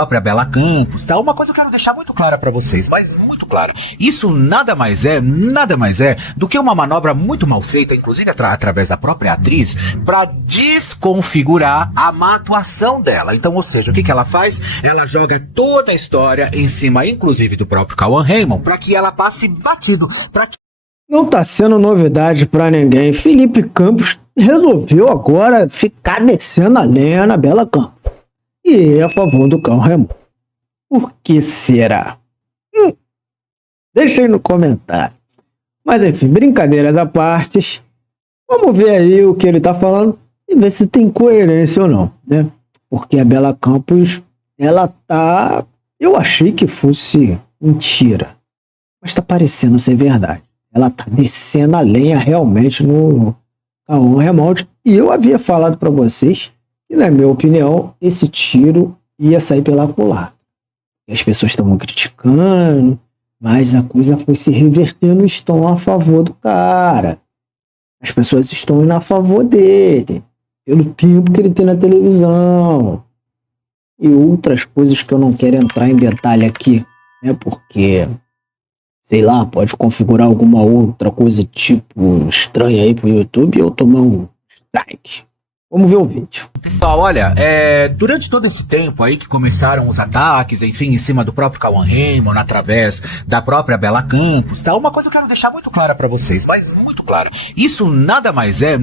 própria Bela Campos, tá? Uma coisa que eu quero deixar muito clara pra vocês, mas muito clara. Isso nada mais é do que uma manobra muito mal feita, inclusive através da própria atriz, pra desconfigurar a má atuação dela. Então, ou seja, o que ela faz? Ela joga toda a história em cima, inclusive do próprio Cauã Raymond, pra que ela passe batido, pra que... Não tá sendo novidade pra ninguém. Felipe Campos resolveu agora ficar descendo a lenha na Bela Campos. E é a favor do Cauã Raymond. Por que será? Deixa aí no comentário. Mas enfim, brincadeiras à parte. Vamos ver aí o que ele tá falando e ver se tem coerência ou não, né? Porque a Bela Campos, ela tá... Eu achei que fosse mentira, mas tá parecendo ser verdade. Ela tá descendo a lenha realmente no Cauã Raymond. E eu havia falado para vocês que, na minha opinião, esse tiro ia sair pela culatra. As pessoas estavam criticando, mas a coisa foi se revertendo, estão a favor do cara. As pessoas estão indo a favor dele, pelo tempo que ele tem na televisão. E outras coisas que eu não quero entrar em detalhe aqui, né? Porque... sei lá, pode configurar alguma outra coisa tipo estranha aí pro YouTube e eu tomar um strike. Vamos ver o vídeo. Pessoal, olha, durante todo esse tempo aí que começaram os ataques, enfim, em cima do próprio Cauã Raymond, através da própria Bela Campos, tá? Uma coisa que eu quero deixar muito clara pra vocês, mas muito clara. Isso nada mais é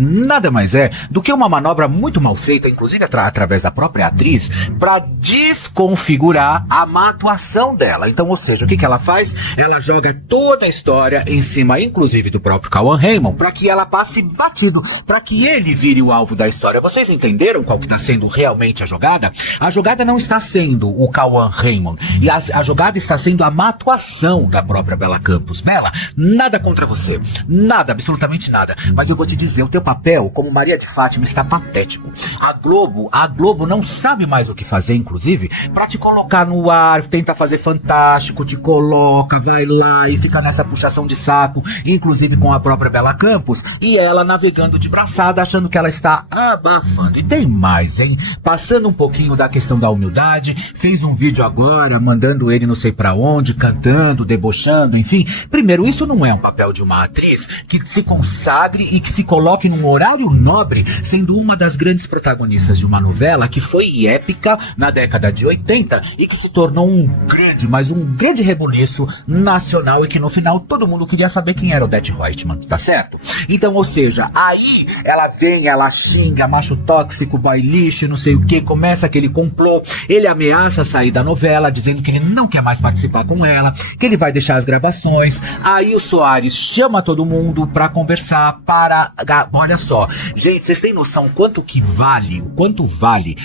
do que uma manobra muito mal feita, inclusive através da própria atriz, pra desconfigurar a má atuação dela. Então, ou seja, o que ela faz? Ela joga toda a história em cima, inclusive do próprio Cauã Raymond, pra que ela passe batido, pra que ele vire o alvo da história. Vocês entenderam qual que está sendo realmente a jogada? A jogada não está sendo o Cauã Raymond. E a jogada está sendo a má atuação da própria Bela Campos. Bela, nada contra você. Nada, absolutamente nada. Mas eu vou te dizer, o teu papel como Maria de Fátima está patético. A Globo não sabe mais o que fazer, inclusive, para te colocar no ar, tenta fazer fantástico, te coloca, vai lá e fica nessa puxação de saco, inclusive com a própria Bela Campos, e ela navegando de braçada, achando que ela está abafando. E tem mais, hein? Passando um pouquinho da questão da humildade, fez um vídeo agora, mandando ele não sei pra onde, cantando, debochando, enfim. Primeiro, isso não é um papel de uma atriz que se consagre e que se coloque num horário nobre, sendo uma das grandes protagonistas de uma novela que foi épica na década de 80 e que se tornou um grande rebuliço nacional e que no final todo mundo queria saber quem era Odete Roitman, tá certo? Então, ou seja, aí ela vem, ela xinga, macho tóxico, boy lixo, não sei o que, começa aquele complô, ele ameaça sair da novela, dizendo que ele não quer mais participar com ela, que ele vai deixar as gravações. Aí o Soares chama todo mundo pra conversar, olha só, gente, vocês têm noção quanto vale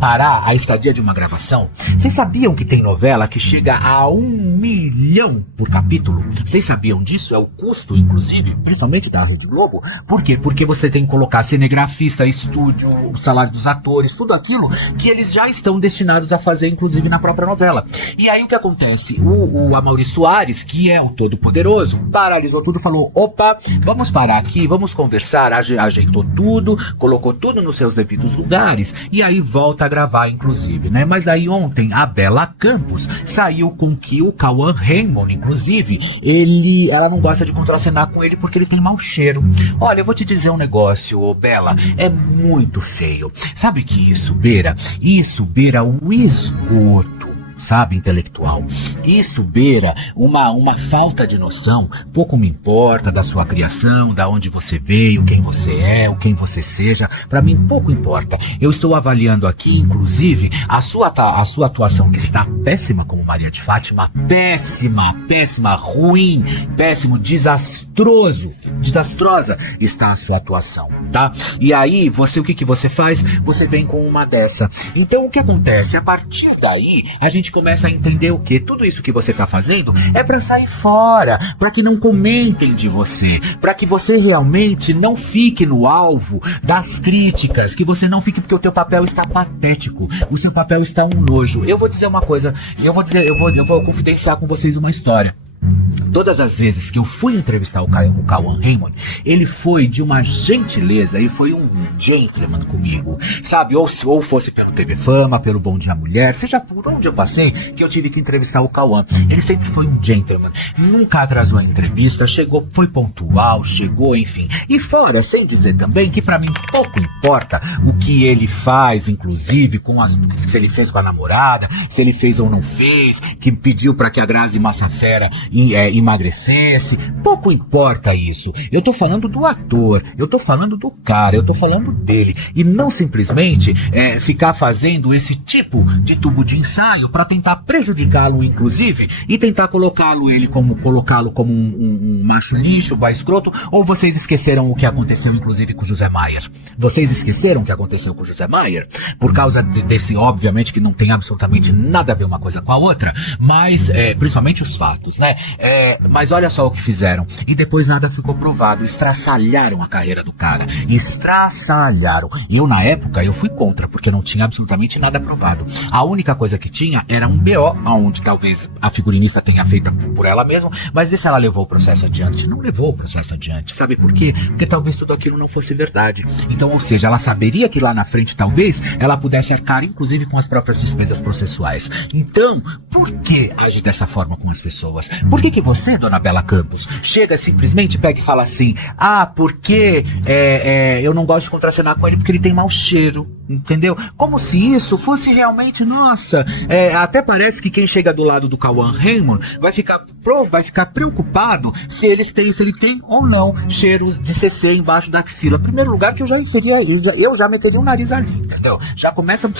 parar a estadia de uma gravação? Vocês sabiam que tem novela que chega a 1 milhão por capítulo? Vocês sabiam disso? É o custo, inclusive, principalmente da Rede Globo. Por quê? Porque você tem que colocar cinegrafista, estúdio, o salário dos atores, tudo aquilo que eles já estão destinados a fazer, inclusive na própria novela. E aí o que acontece? O Amaury Soares, que é o todo-poderoso, paralisou tudo, falou, opa, vamos parar aqui, vamos conversar, ajeitou tudo, colocou tudo nos seus devidos lugares, e aí volta a gravar, inclusive, né? Mas daí ontem, a Bela Campos saiu com que o Cauã Raymond, inclusive, ela não gosta de contracenar com ele porque ele tem mau cheiro. Olha, eu vou te dizer um negócio, Bela, é muito feio. Sabe que isso beira o esgoto, sabe, intelectual. Isso beira uma falta de noção. Pouco me importa da sua criação, da onde você veio, quem você é, o quem você seja. Pra mim pouco importa. Eu estou avaliando aqui, inclusive, a sua atuação, que está péssima como Maria de Fátima. Péssima, ruim, péssimo, desastrosa está a sua atuação, tá? E aí, o que você faz? Você vem com uma dessa. Então, o que acontece? A partir daí, a gente começa a entender o que? Tudo isso que você tá fazendo é pra sair fora, pra que não comentem de você, pra que você realmente não fique no alvo das críticas, que você não fique, porque o teu papel está patético, o seu papel está um nojo. Eu vou dizer uma coisa, eu vou confidenciar com vocês uma história. Todas as vezes que eu fui entrevistar o Cauã Raymond, ele foi de uma gentileza, ele foi um gentleman comigo, sabe? Ou fosse pelo TV Fama, pelo Bom Dia Mulher, seja por onde eu passei, que eu tive que entrevistar o Cauã. Ele sempre foi um gentleman, nunca atrasou a entrevista, chegou, foi pontual, chegou, enfim. E fora, sem dizer também que pra mim pouco importa o que ele faz, inclusive, se ele fez com a namorada, se ele fez ou não fez, que pediu pra que a Grazi Massafera emagrecesse, pouco importa isso. Eu tô falando do ator, eu tô falando do cara, eu tô falando dele, e não simplesmente ficar fazendo esse tipo de tubo de ensaio pra tentar prejudicá-lo, inclusive, e tentar colocá-lo como um macho lixo, boy escroto. Ou vocês esqueceram o que aconteceu, inclusive, com o José Maier? Vocês esqueceram o que aconteceu com o José Maier? Por causa desse, obviamente, que não tem absolutamente nada a ver uma coisa com a outra, mas, principalmente os fatos, né? Mas olha só o que fizeram. E depois nada ficou provado. Estraçalharam a carreira do cara. Estraçalharam. Eu, na época, eu fui contra, porque não tinha absolutamente nada provado. A única coisa que tinha era um BO, onde talvez a figurinista tenha feito por ela mesma, mas vê se ela levou o processo adiante. Não levou o processo adiante. Sabe por quê? Porque talvez tudo aquilo não fosse verdade. Então, ou seja, ela saberia que lá na frente, talvez, ela pudesse arcar, inclusive, com as próprias despesas processuais. Então, por que agir dessa forma com as pessoas? Por que você, dona Bela Campos, chega simplesmente, pega e fala assim, porque eu não gosto de contracenar com ele porque ele tem mau cheiro, entendeu? Como se isso fosse realmente, nossa, até parece que quem chega do lado do Cauã Raymond vai ficar preocupado se ele tem ou não cheiros de CC embaixo da axila. Em primeiro lugar, que eu já meteria o nariz ali, entendeu? Já começa,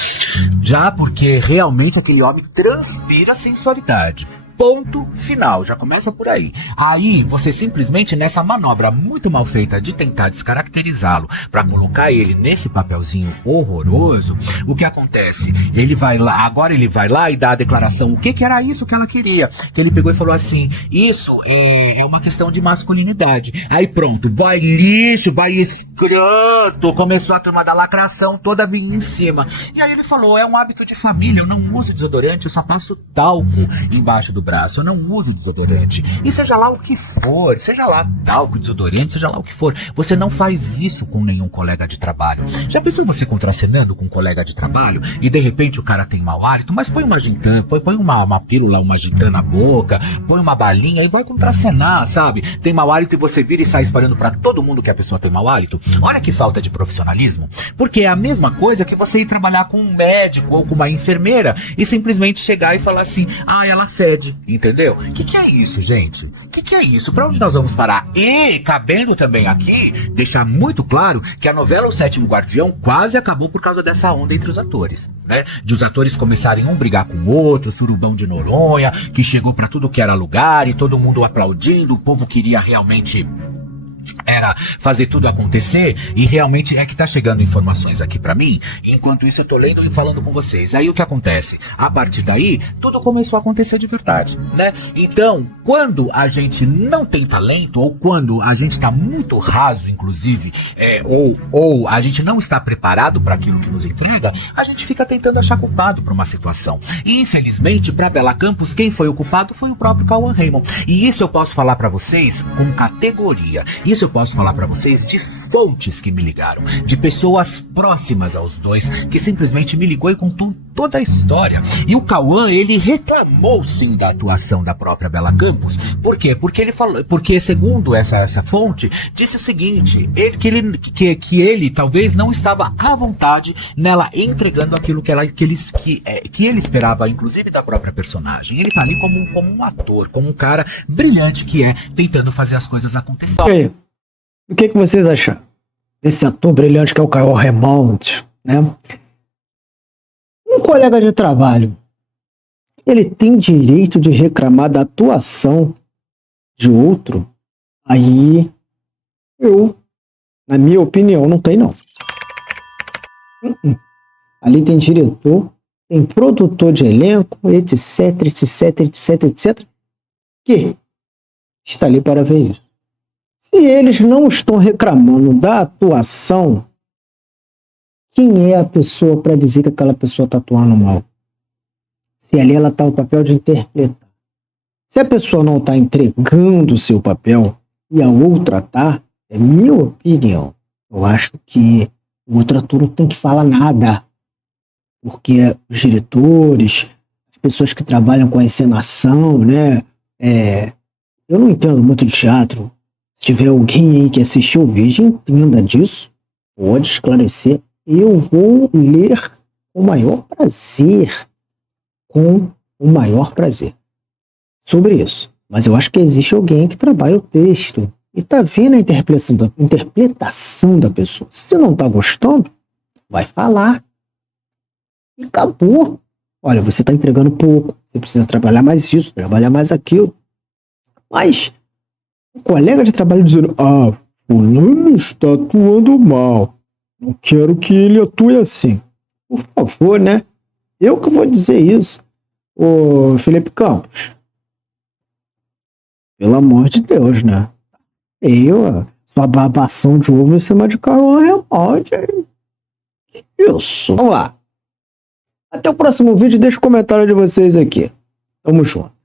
porque realmente aquele homem transpira sensualidade. Ponto final, já começa por aí. Aí você simplesmente, nessa manobra muito mal feita de tentar descaracterizá-lo para colocar ele nesse papelzinho horroroso, o que acontece? Ele vai lá e dá a declaração. O que era isso que ela queria? Que ele pegou e falou assim: isso é uma questão de masculinidade. Aí pronto, vai lixo, vai escroto, começou a turma da lacração toda vindo em cima. E aí ele falou: é um hábito de família, eu não uso desodorante, eu só passo talco embaixo do braço, eu não uso desodorante. E seja lá o que for, seja lá talco, desodorante, seja lá o que for, você não faz isso com nenhum colega de trabalho. Já pensou você contracenando com um colega de trabalho e de repente o cara tem mau hálito, mas põe uma gintã, põe uma pílula, uma gintã na boca, põe uma balinha e vai contracenar, sabe? Tem mau hálito e você vira e sai espalhando pra todo mundo que a pessoa tem mau hálito. Olha que falta de profissionalismo. Porque é a mesma coisa que você ir trabalhar com um médico ou com uma enfermeira e simplesmente chegar e falar assim: ela fede. Entendeu? O que é isso, gente? O que é isso? Pra onde nós vamos parar? E, cabendo também aqui, deixar muito claro que a novela O Sétimo Guardião quase acabou por causa dessa onda entre os atores, né? De os atores começarem um brigar com o outro, surubão de Noronha, que chegou pra tudo que era lugar e todo mundo aplaudindo, o povo queria realmente era fazer tudo acontecer, e realmente é que tá chegando informações aqui pra mim, e enquanto isso eu tô lendo e falando com vocês. Aí o que acontece? A partir daí, tudo começou a acontecer de verdade, né? Então, quando a gente não tem talento, ou quando a gente tá muito raso, inclusive, ou a gente não está preparado para aquilo que nos entrega, a gente fica tentando achar culpado pra uma situação. E infelizmente, pra Bela Campos, quem foi o culpado foi o próprio Cauã Raymond. E isso eu posso falar pra vocês com categoria. Isso eu posso falar pra vocês de fontes que me ligaram, de pessoas próximas aos dois, que simplesmente me ligou e contou toda a história. E o Cauã, ele reclamou sim da atuação da própria Bela Campos. Por quê? Porque segundo essa fonte, disse o seguinte: que ele talvez não estava à vontade nela entregando aquilo que ele esperava, inclusive da própria personagem. Ele tá ali como um ator, como um cara brilhante que tentando fazer as coisas acontecerem. O que vocês acham desse ator brilhante que é o Cauã Raymond, né? Um colega de trabalho, ele tem direito de reclamar da atuação de outro? Aí, na minha opinião, não tem não. Ali tem diretor, tem produtor de elenco, etc, etc, etc, etc, que está ali para ver isso. Se eles não estão reclamando da atuação, quem é a pessoa para dizer que aquela pessoa está atuando mal? Se ali ela está no papel de interpretar. Se a pessoa não está entregando o seu papel e a outra tá, é minha opinião. Eu acho que o outro ator não tem que falar nada. Porque os diretores, as pessoas que trabalham com a encenação, né? Eu não entendo muito de teatro. Se tiver alguém aí que assistiu o vídeo e entenda disso, pode esclarecer. Eu vou ler com o maior prazer. Com o maior prazer. Sobre isso. Mas eu acho que existe alguém que trabalha o texto e tá vendo a interpretação da pessoa. Se você não tá gostando, vai falar. E acabou. Olha, você tá entregando pouco. Você precisa trabalhar mais isso, trabalhar mais aquilo. Mas o colega de trabalho dizendo: fulano está atuando mal. Não quero que ele atue assim. Por favor, né? Eu que vou dizer isso. Ô, Felipe Campos. Pelo amor de Deus, né? Sua babação de ovo em cima de Carol Remote. Isso. Vamos lá. Até o próximo vídeo. Deixa o comentário de vocês aqui. Tamo junto.